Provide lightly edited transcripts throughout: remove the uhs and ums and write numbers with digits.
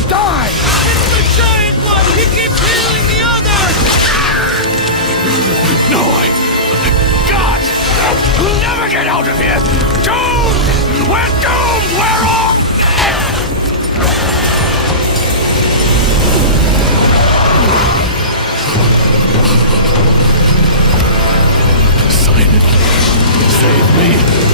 they die! It's the giant one! He keeps healing the other! No, God! We'll never get out of here! Doomed! We're doomed! We're all... Simon, save me!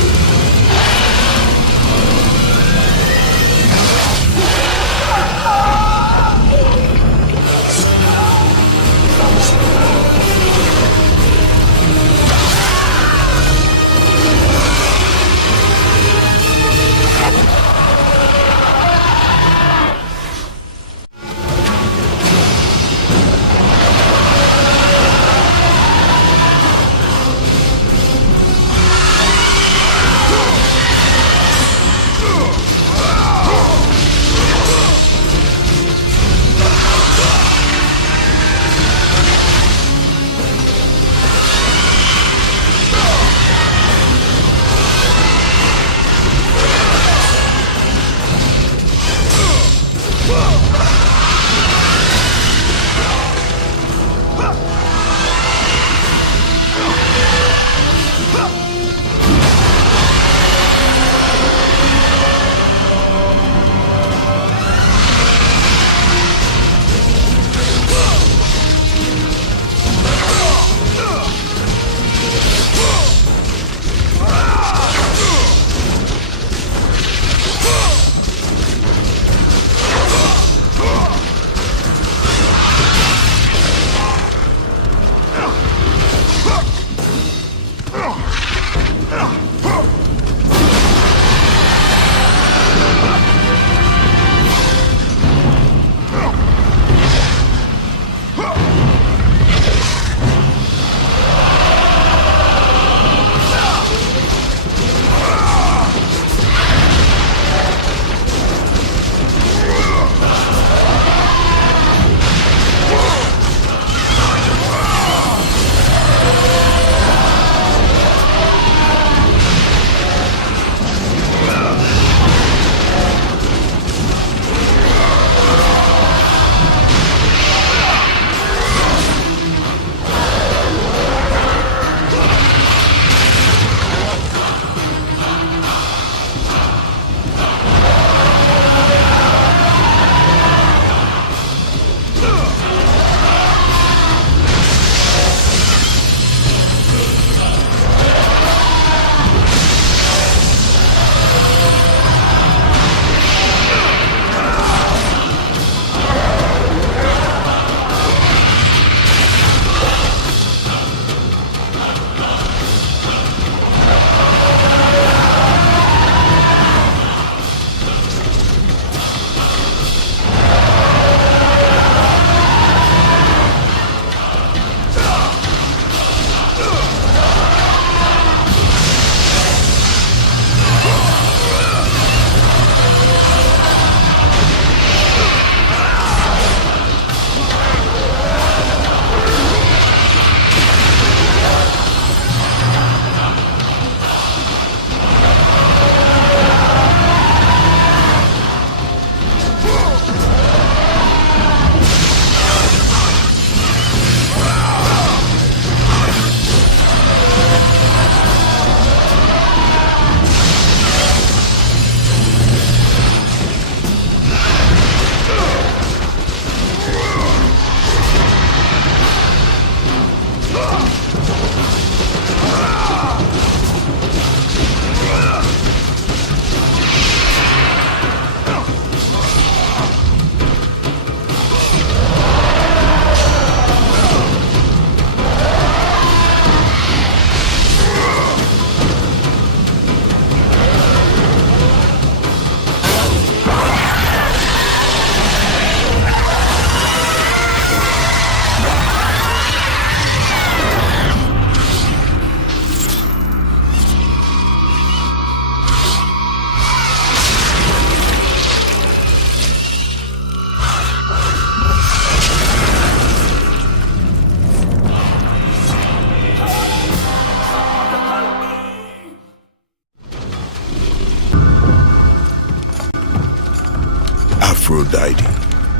Aphrodite.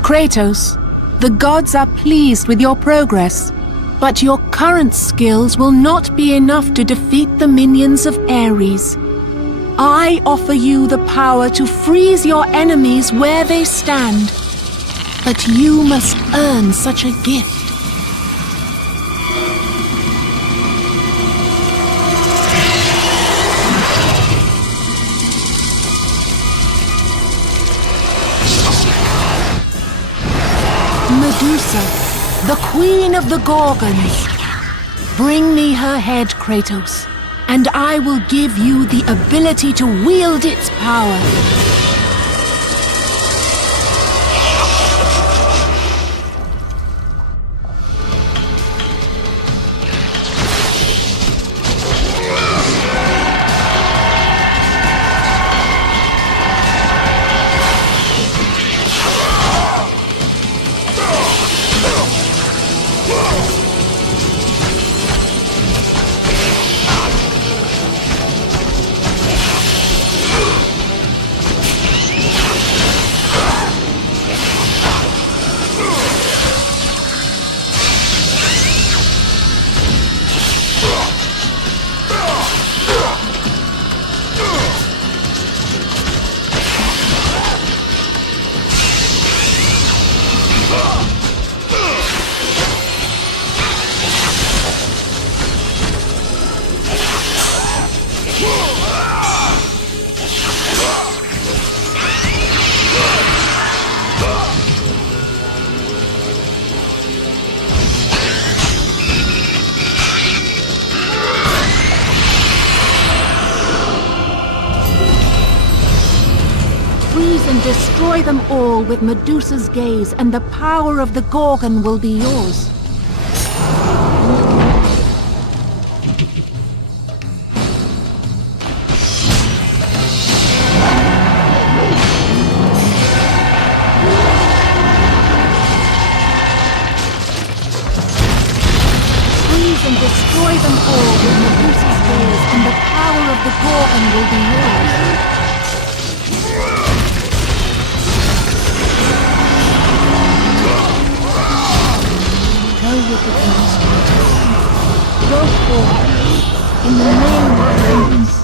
Kratos, the gods are pleased with your progress, but your current skills will not be enough to defeat the minions of Ares. I offer you the power to freeze your enemies where they stand, but you must earn such a gift. Medusa, the queen of the Gorgons. Bring me her head, Kratos, and I will give you the ability to wield its power. Freeze and destroy them all with Medusa's gaze, and the power of the Gorgon will be yours. Freeze and destroy them all with Medusa's gaze, and the power of the Gorgon will be yours. Go with the beast. Go forward in the name of peace.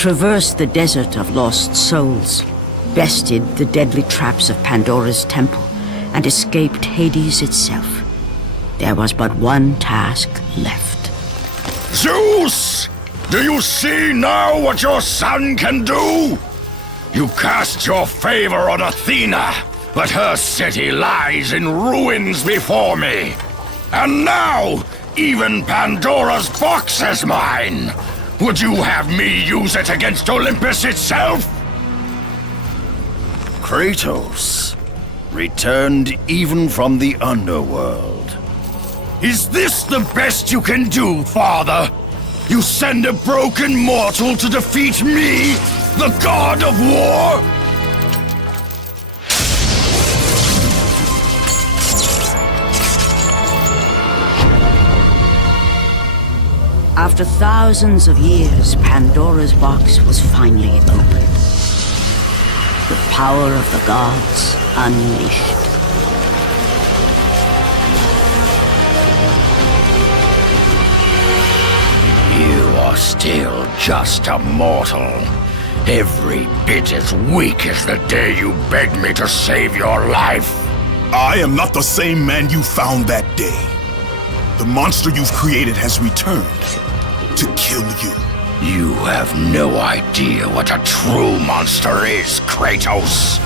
traversed the desert of lost souls, bested the deadly traps of Pandora's temple, and escaped Hades itself. There was but one task left. Zeus! Do you see now what your son can do? You cast your favor on Athena, but her city lies in ruins before me. And now, even Pandora's box is mine! Would you have me use it against Olympus itself? Kratos, returned even from the underworld. Is this the best you can do, Father? You send a broken mortal to defeat me, the god of war? After thousands of years, Pandora's box was finally opened. The power of the gods unleashed. You are still just a mortal. Every bit as weak as the day you begged me to save your life. I am not the same man you found that day. The monster you've created has returned to kill you. You have no idea what a true monster is, Kratos.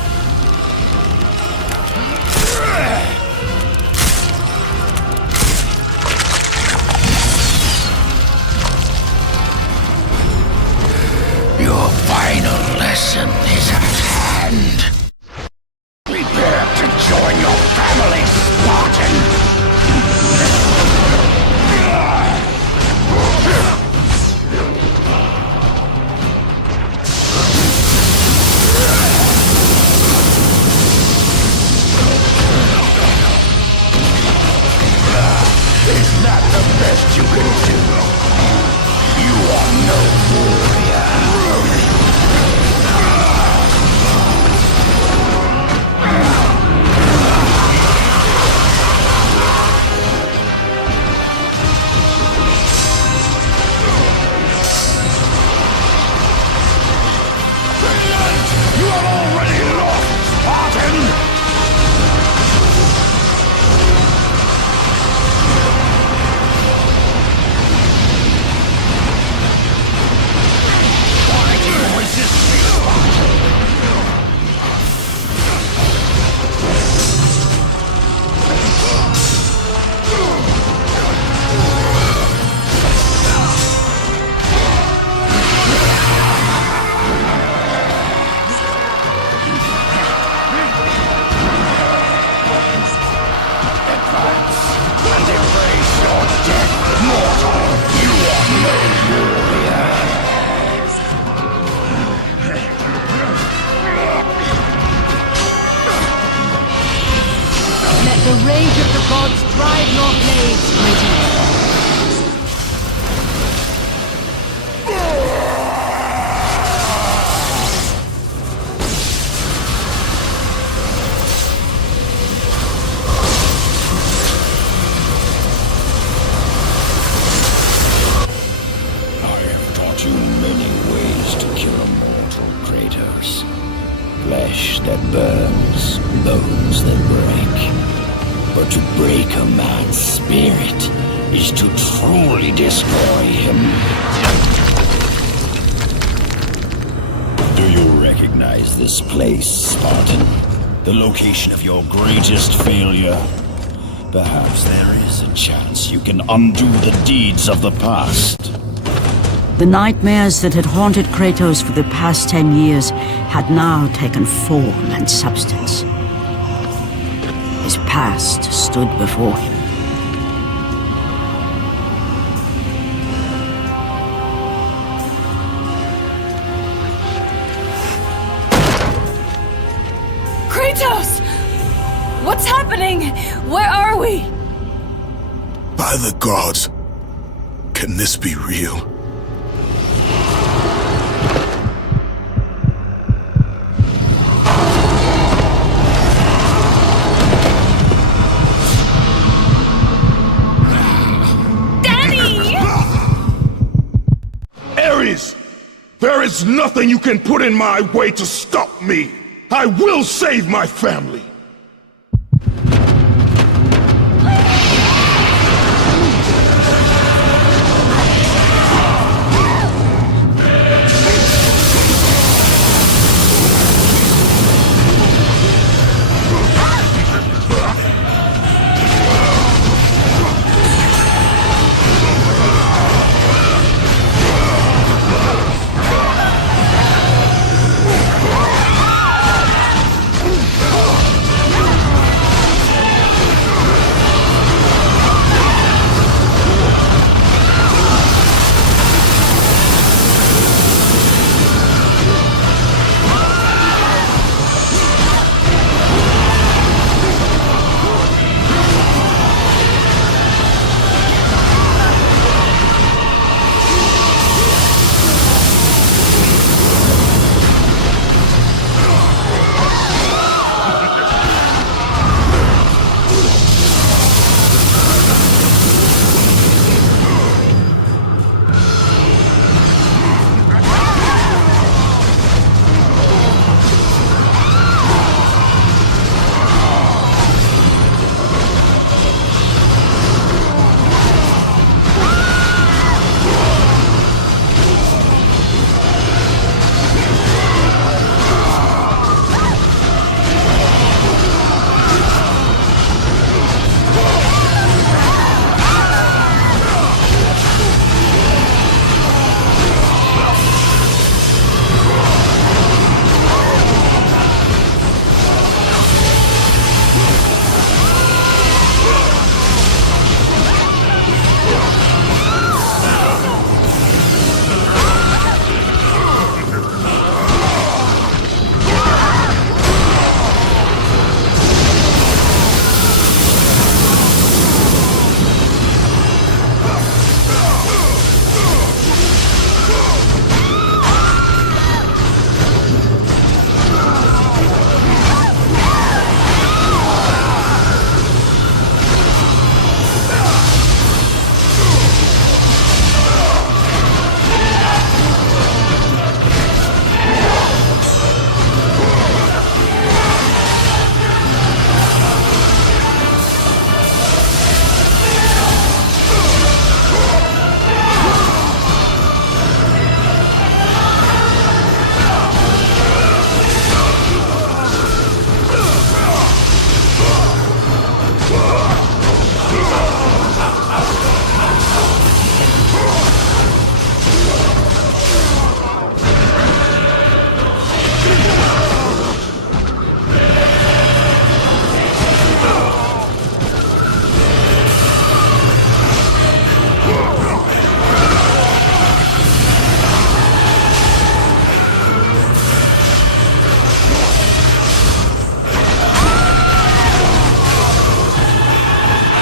Your final lesson is at hand. Prepare to join your family, Spartan! Is that the best you can do? You are no warrior. You have already lost, Spartan! The rage of the gods drive your blades, Kratos. I have taught you many ways to kill a mortal, Kratos. Flesh that burns, bones that break. But to break a man's spirit is to truly destroy him. Do you recognize this place, Spartan? The location of your greatest failure? Perhaps there is a chance you can undo the deeds of the past. The nightmares that had haunted Kratos for the past 10 years had now taken form and substance. His past stood before him. Kratos! What's happening? Where are we? By the gods, can this be real? There is There's nothing you can put in my way to stop me! I will save my family!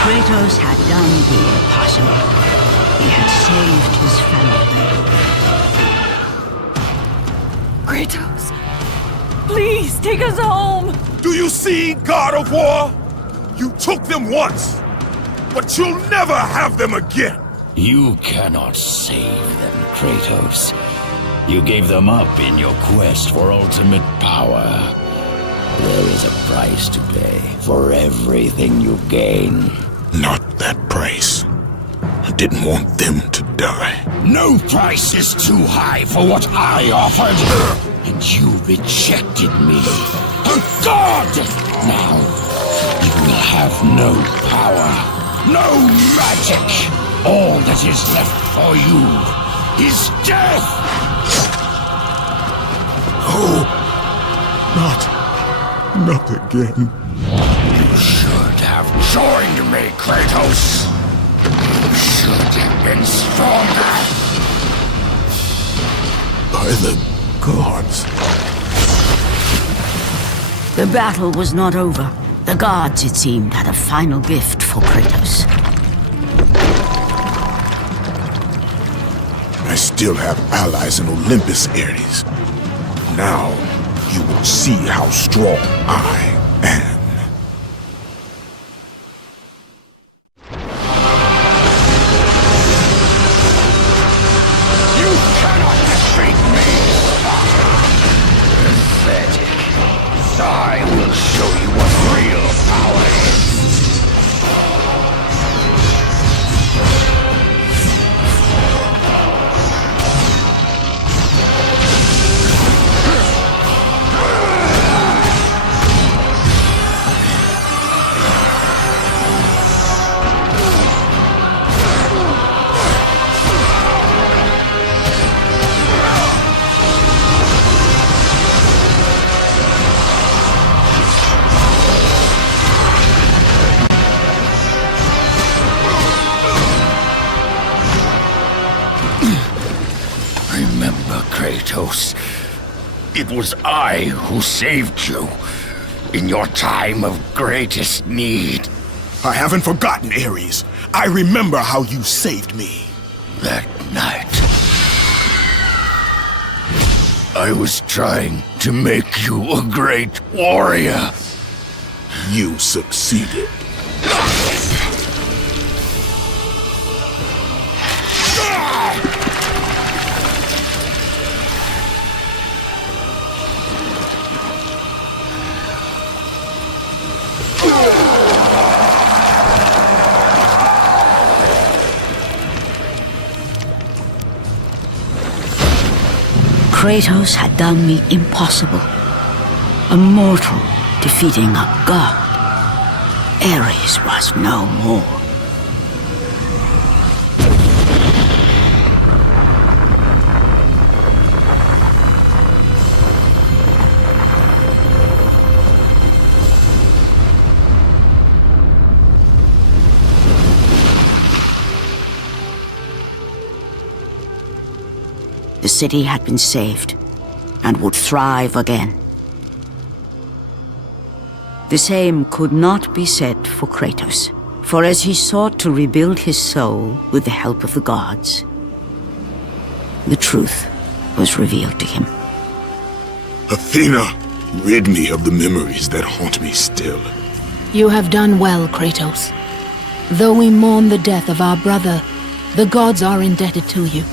Kratos had done the impossible. He had saved his family. Kratos, please take us home! Do you see, God of War? You took them once, but you'll never have them again! You cannot save them, Kratos. You gave them up in your quest for ultimate power. There is a price to pay for everything you gain. Not that price. I didn't want them to die. No price is too high for what I offered, and you rejected me. A god! Now, you will have no power, no magic. All that is left for you is death! Oh, not again. You should have joined me, Kratos. You should have been stronger. By the gods. The battle was not over. The gods, it seemed, had a final gift for Kratos. I still have allies in Olympus, Ares. Now, you will see how strong I am. You cannot defeat me! I will show you what real power is. Remember, Kratos, it was I who saved you in your time of greatest need. I haven't forgotten, Ares. I remember how you saved me. That night, I was trying to make you a great warrior. You succeeded. Kratos had done the impossible. A mortal defeating a god. Ares was no more. The city had been saved and would thrive again. The same could not be said for Kratos, for as he sought to rebuild his soul with the help of the gods, the truth was revealed to him. Athena, rid me of the memories that haunt me still. You have done well, Kratos. Though we mourn the death of our brother, the gods are indebted to you.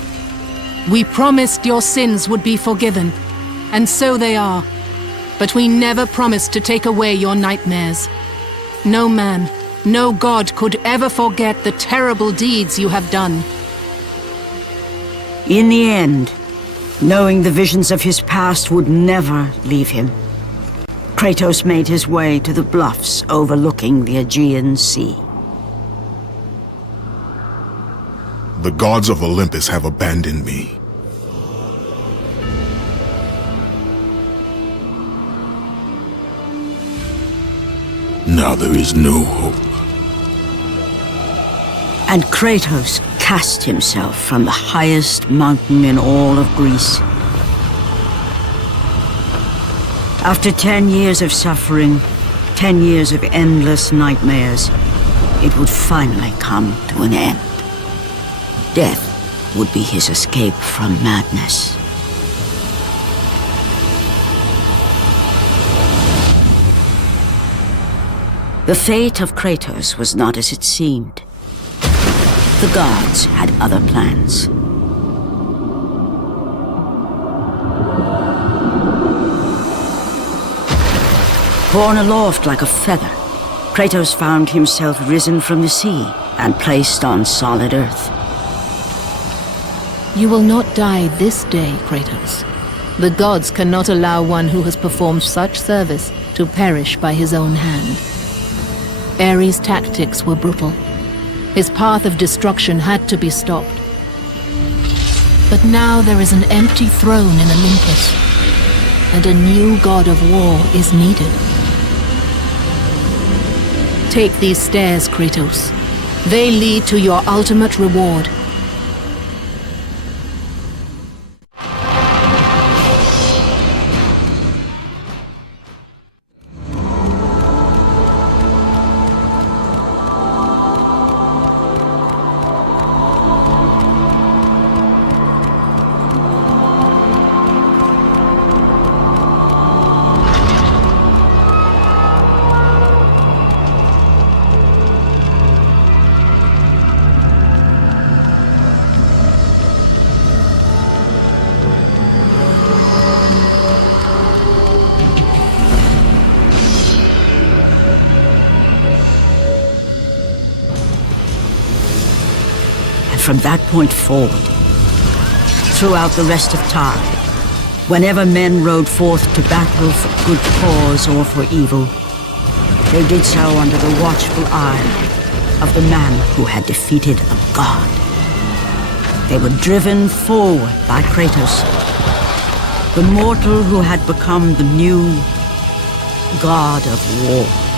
We promised your sins would be forgiven, and so they are. But we never promised to take away your nightmares. No man, no god could ever forget the terrible deeds you have done. In the end, knowing the visions of his past would never leave him, Kratos made his way to the bluffs overlooking the Aegean Sea. The gods of Olympus have abandoned me. Now there is no hope. And Kratos cast himself from the highest mountain in all of Greece. After 10 years of suffering, 10 years of endless nightmares, it would finally come to an end. Death would be his escape from madness. The fate of Kratos was not as it seemed. The gods had other plans. Borne aloft like a feather, Kratos found himself risen from the sea and placed on solid earth. You will not die this day, Kratos. The gods cannot allow one who has performed such service to perish by his own hand. Ares' tactics were brutal. His path of destruction had to be stopped. But now there is an empty throne in Olympus, and a new god of war is needed. Take these stairs, Kratos. They lead to your ultimate reward. from that point forward, throughout the rest of time, whenever men rode forth to battle for good cause or for evil, they did so under the watchful eye of the man who had defeated a god. They were driven forward by Kratos, the mortal who had become the new god of war.